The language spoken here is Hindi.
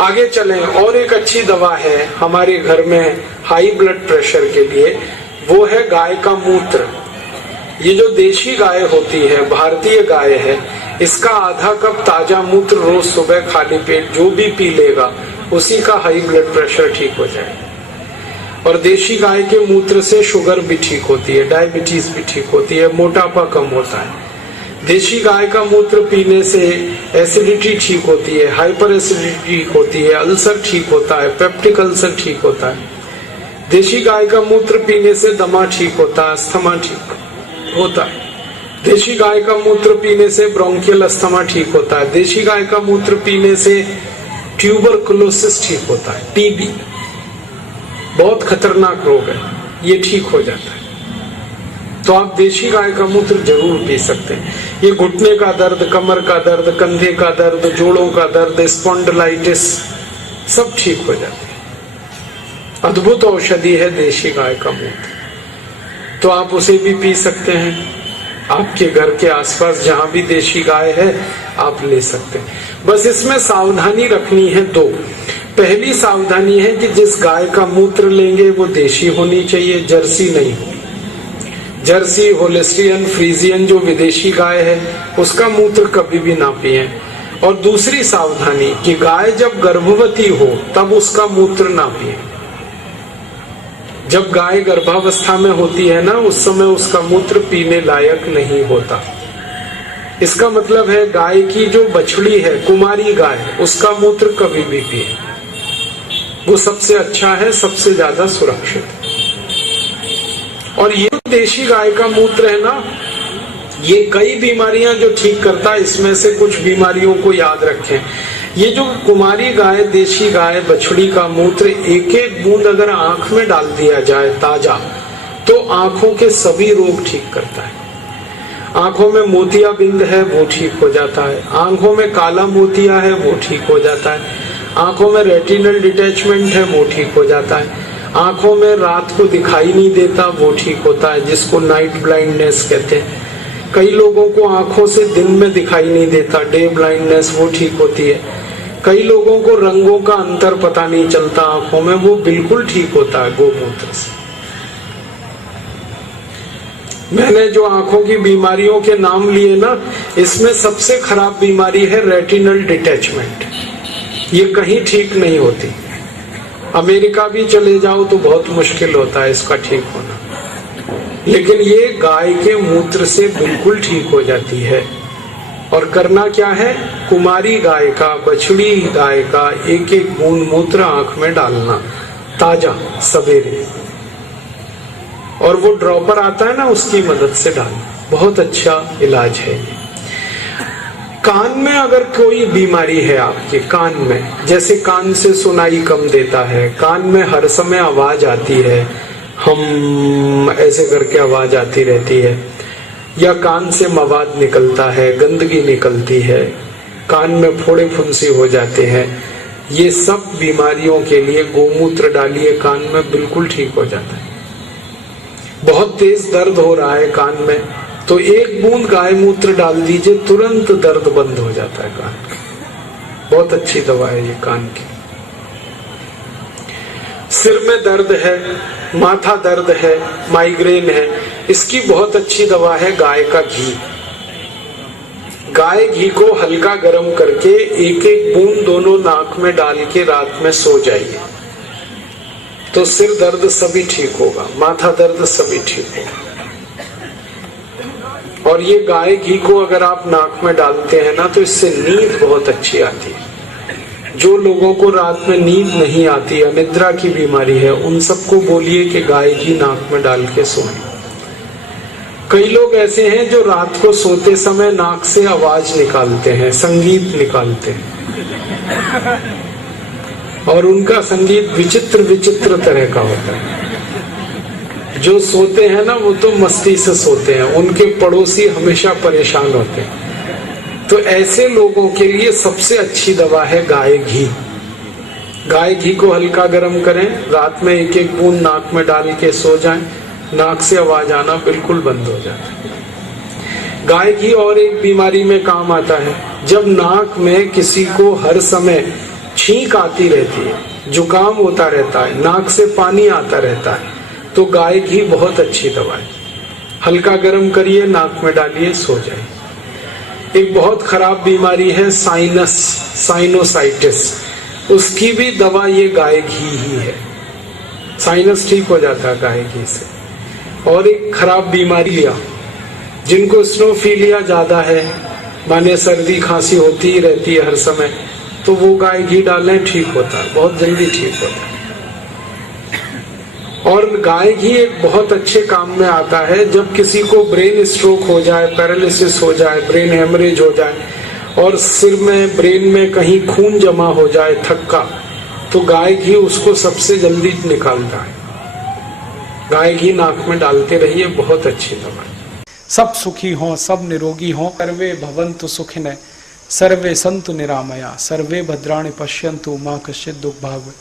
आगे चलें, और एक अच्छी दवा है हमारे घर में हाई ब्लड प्रेशर के लिए, वो है गाय का मूत्र। ये जो देशी गाय होती है, भारतीय गाय है, इसका आधा कप ताजा मूत्र रोज सुबह खाली पेट जो भी पी लेगा उसी का हाई ब्लड प्रेशर ठीक हो जाएगा। और देशी गाय के मूत्र से शुगर भी ठीक होती है, डायबिटीज भी ठीक होती है, मोटापा कम होता है। देशी गाय का मूत्र पीने से एसिडिटी ठीक होती है, हाइपर एसिडिटी ठीक होती है, अल्सर ठीक होता है, पेप्टिक अल्सर ठीक होता है। देशी गाय का मूत्र पीने से दमा ठीक होता है, अस्थमा ठीक होता है। देशी गाय का मूत्र पीने से ब्रोंकियल अस्थमा ठीक होता है। देशी गाय का मूत्र पीने से ट्यूबरकुलोसिस ठीक होता है, टीबी बहुत खतरनाक रोग है, ये ठीक हो जाता है। तो आप देशी गाय का मूत्र जरूर पी सकते हैं। ये घुटने का दर्द, कमर का दर्द, कंधे का दर्द, जोड़ों का दर्द, स्पॉन्डिलाइटिस सब ठीक हो जाते हैं। अद्भुत औषधि है देशी गाय का मूत्र। तो आप उसे भी पी सकते हैं। आपके घर के आसपास जहां भी देशी गाय है आप ले सकते हैं। बस इसमें सावधानी रखनी है दो। पहली सावधानी है कि जिस गाय का मूत्र लेंगे वो देशी होनी चाहिए, जर्सी नहीं हो। जर्सी, होलिस्टियन, फ्रीजियन जो विदेशी गाय है उसका मूत्र कभी भी ना पिए। और दूसरी सावधानी कि गाय जब गर्भवती हो तब उसका मूत्र ना पिए। जब गाय गर्भावस्था में होती है ना, उस समय उसका मूत्र पीने लायक नहीं होता। इसका मतलब है गाय की जो बछड़ी है, कुमारी गाय, उसका मूत्र कभी भी पिए, वो सबसे अच्छा है, सबसे ज्यादा सुरक्षित है। और ये देशी गाय का मूत्र है ना, ये कई बीमारियां जो ठीक करता है, इसमें से कुछ बीमारियों को याद रखें। ये जो कुमारी गाय, देशी गाय, बछड़ी का मूत्र एक एक बूंद अगर आंख में डाल दिया जाए ताजा, तो आंखों के सभी रोग ठीक करता है। आंखों में मोतियाबिंद है वो ठीक हो जाता है, आंखों में काला मोतिया है वो ठीक हो जाता है, आंखों में रेटिनल डिटैचमेंट है वो ठीक हो जाता है, आंखों में रात को दिखाई नहीं देता वो ठीक होता है, जिसको नाइट ब्लाइंडनेस कहते हैं। कई लोगों को आंखों से दिन में दिखाई नहीं देता, डे ब्लाइंडनेस, वो ठीक होती है। कई लोगों को रंगों का अंतर पता नहीं चलता आंखों में, वो बिल्कुल ठीक होता है गोमूत्र से। मैंने जो आंखों की बीमारियों के नाम लिए ना, इसमें सबसे खराब बीमारी है रेटिनल डिटैचमेंट। ये कहीं ठीक नहीं होती। अमेरिका भी चले जाओ तो बहुत मुश्किल होता है इसका ठीक होना, लेकिन ये गाय के मूत्र से बिल्कुल ठीक हो जाती है। और करना क्या है, कुमारी गाय का, बछड़ी गाय का एक एक बूंद मूत्र आंख में डालना ताजा सवेरे, और वो ड्रॉपर आता है ना, उसकी मदद से डालना, बहुत अच्छा इलाज है। कान में अगर कोई बीमारी है आपके कान में, जैसे कान से सुनाई कम देता है, कान में हर समय आवाज आती है, हम ऐसे करके आवाज आती रहती है, या कान से मवाद निकलता है, गंदगी निकलती है, कान में फोड़े फुंसी हो जाते हैं, ये सब बीमारियों के लिए गोमूत्र डालिए कान में, बिल्कुल ठीक हो जाता है। बहुत तेज दर्द हो रहा है कान में, तो एक बूंद गाय मूत्र डाल दीजिए, तुरंत दर्द बंद हो जाता है कान का। बहुत अच्छी दवा है ये कान की। सिर में दर्द है, माथा दर्द है, माइग्रेन है, इसकी बहुत अच्छी दवा है गाय का घी। गाय घी को हल्का गर्म करके एक एक बूंद दोनों नाक में डाल के रात में सो जाइए, तो सिर दर्द सभी ठीक होगा, माथा दर्द सभी ठीक होगा। और ये गाय घी को अगर आप नाक में डालते हैं ना, तो इससे नींद बहुत अच्छी आती है। जो लोगों को रात में नींद नहीं आती, अनिद्रा की बीमारी है, उन सबको बोलिए कि गाय घी नाक में डाल के सोएं। कई लोग ऐसे हैं जो रात को सोते समय नाक से आवाज निकालते हैं, संगीत निकालते हैं, और उनका संगीत विचित्र विचित्र तरह का होता है। जो सोते हैं ना, वो तो मस्ती से सोते हैं, उनके पड़ोसी हमेशा परेशान होते हैं। तो ऐसे लोगों के लिए सबसे अच्छी दवा है गाय घी। गाय घी को हल्का गर्म करें, रात में एक एक बूंद नाक में डाल के सो जाएं, नाक से आवाज आना बिल्कुल बंद हो जाता है। गाय घी और एक बीमारी में काम आता है, जब नाक में किसी को हर समय छींक आती रहती है, जुकाम होता रहता है, नाक से पानी आता रहता है, तो गाय घी बहुत अच्छी दवा है। हल्का गर्म करिए, नाक में डालिए, सो जाइए। एक बहुत खराब बीमारी है साइनोसाइटिस, उसकी भी दवा ये गाय घी ही है। साइनस ठीक हो जाता है गाय घी से। और एक खराब बीमारी लिया, जिनको स्नोफीलिया ज्यादा है, माने सर्दी खांसी होती ही रहती है हर समय, तो वो गाय घी डालें, ठीक होता है, बहुत जल्दी ठीक होता है। और गाय घी एक बहुत अच्छे काम में आता है जब किसी को ब्रेन स्ट्रोक हो जाए, पैरालिसिस हो जाए, ब्रेन हेमरेज हो जाए और सिर में, ब्रेन में कहीं खून जमा हो जाए, थक्का, तो गाय घी उसको सबसे जल्दी निकालता है। गाय घी नाक में डालते रहिए, बहुत अच्छी दवा है। सब सुखी हों, सब निरोगी हों। सर्वे भवन्तु सुखिनः, सर्वे सन्तु निरामया, सर्वे भद्राणि पश्यन्तु मा कश्चित् दुःखभाग्।